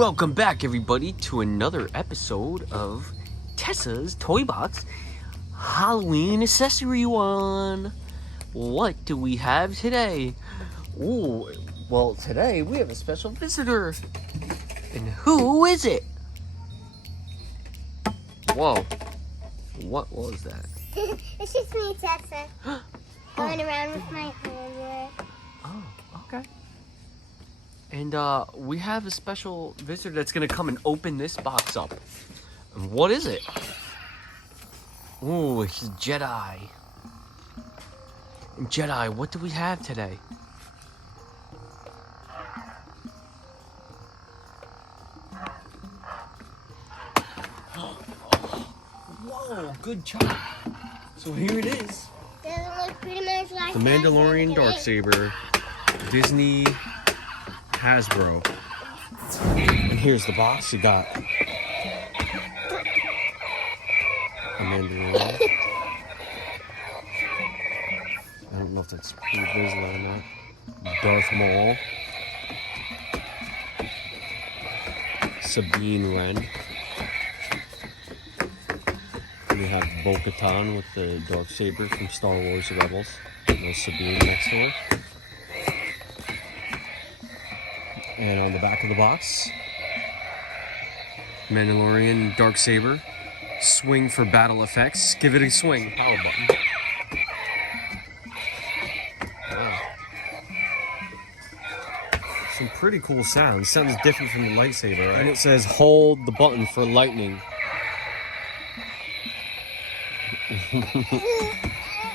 Welcome back, everybody, to another episode of Tessa's Toybox Halloween Accessory One. What do we have today? Ooh, well, today we have a special visitor. And who is it? Whoa. What was that? It's just me, Tessa. Going around with my homework. Oh, okay. And we have a special visitor that's gonna come and open this box up. And what is it? Ooh, it's Jedi. And Jedi, what do we have today? Whoa, good job. So here it is. Does it look pretty much like The Mandalorian Darksaber, Disney HASBRO. And here's the box. You got a Mandalorian. I don't know if that's pretty visible or not. Darth Maul. Sabine Wren. We have Bo-Katan with the Darksaber from Star Wars Rebels. There's Sabine next to her. And on the back of the box, Mandalorian Darksaber. Swing for battle effects. Give it a swing. Power button. Wow. Some pretty cool sounds. Sounds different from the lightsaber, right? And it says hold the button for lightning.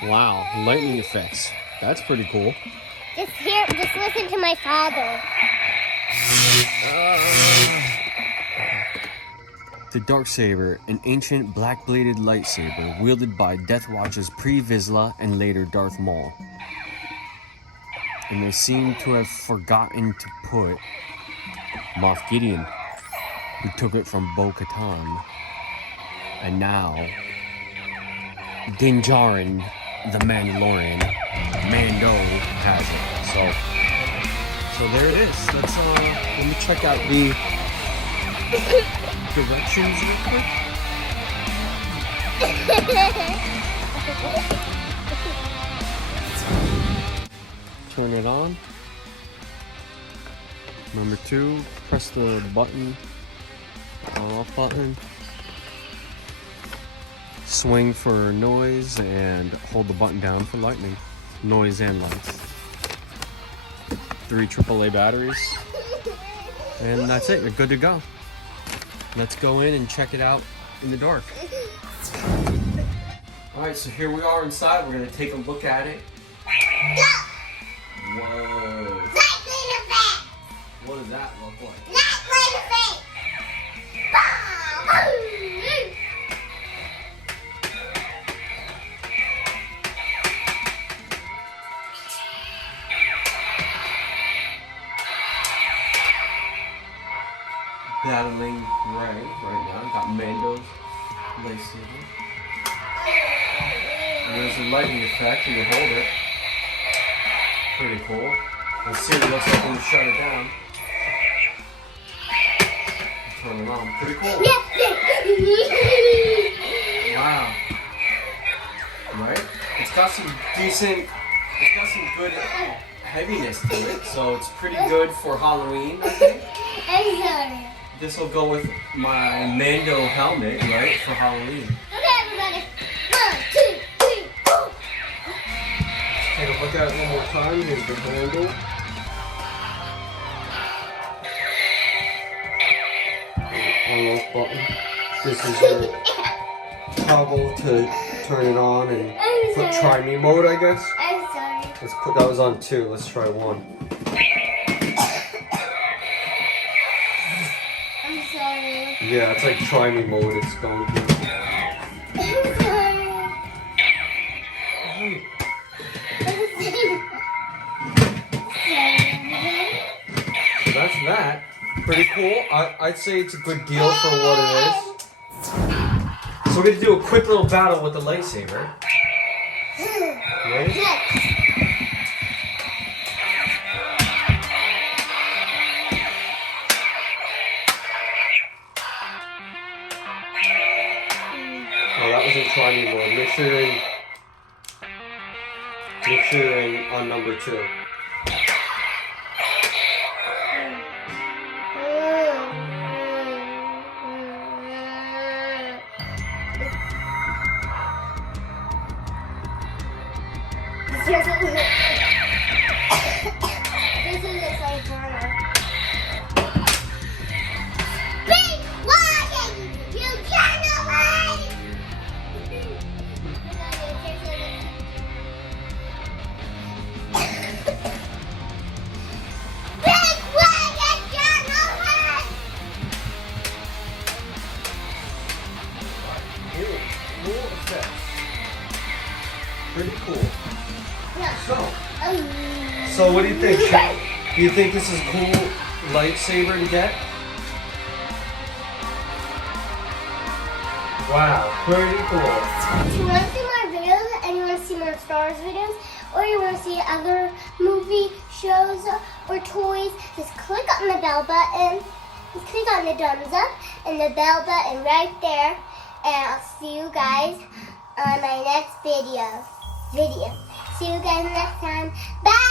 Wow, lightning effects. That's pretty cool. Just listen to my father. The Darksaber, an ancient black-bladed lightsaber wielded by Death Watch's Pre Vizsla and later Darth Maul. And they seem to have forgotten to put Moff Gideon, who took it from Bo-Katan. And now, Din Djarin, the Mandalorian, Mando has it. So there it is. Let me check out the directions real quick. Turn it on. Number 2, press the button, off button. Swing for noise and hold the button down for lightning. Noise and lights. 3 AAA batteries. And that's it, you're good to go. Let's go in and check it out in the dark. Alright, so here we are inside. We're going to take a look at it. Whoa. What does that look like? Battling right now. Got Mando's lightsaber. And there's a lightning effect when you hold it. Pretty cool. Let's see what it looks like when you shut it down. Turn it on. Pretty cool. Wow. Right? It's got some good heaviness to it, so it's pretty good for Halloween, I think. This will go with my Mando helmet, right, for Halloween. Okay, everybody. 1, 2, 3, 4. Take a look at it one more time. Here's the handle. On-off button. This is your toggle to turn it on and put try me mode, I guess. I'm sorry. Let's put that was on 2. Let's try 1. Yeah, it's like try me mode. It's going to be. So that's that. Pretty cool. I'd say it's a good deal for what it is. So we're going to do a quick little battle with the lightsaber. Ready? in try me mode. Make sure you're in on number 2. This is a safe runner. Big wagon, you gentlemen! Big wagon, gentlemen! Really cool effects. Pretty cool. So what do you think? Do you think this is a cool lightsaber to get? Wow, pretty cool. If you want to see more videos and you want to see more Star Wars videos, or you want to see other movie shows or toys, just click on the bell button, just click on the thumbs up and the bell button right there, and I'll see you guys on my next video. See you guys next time. Bye!